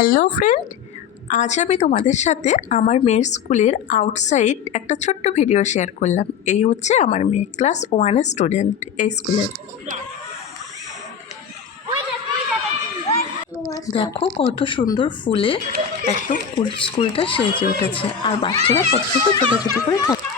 Hello friend, আজ আমি তোমাদের সাথে আমার মেয়ের স্কুলের আউটসাইড একটা ছোট্ট ভিডিও শেয়ার করলাম। এই হচ্ছে আমার মেয়ে, ক্লাস ওয়ানের স্টুডেন্ট এই স্কুলের দেখো কত সুন্দর ফুলে একদম স্কুলটা সেজে উঠেছে, আর বাচ্চারা কত সুন্দর ছোটাছুটি করে খেলে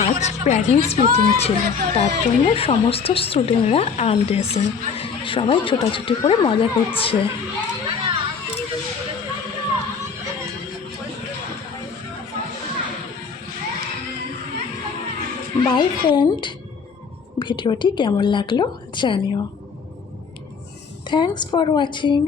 আজ প্যারেন্টস মিটিং ছিল। তার জন্য সমস্ত স্টুডেন্টরা আনড্রেসিং সবাই ছোটাছুটি করে মজা করছে। বাই ফ্রেন্ড ভিডিওটি কেমন লাগল জানিও। Thanks for watching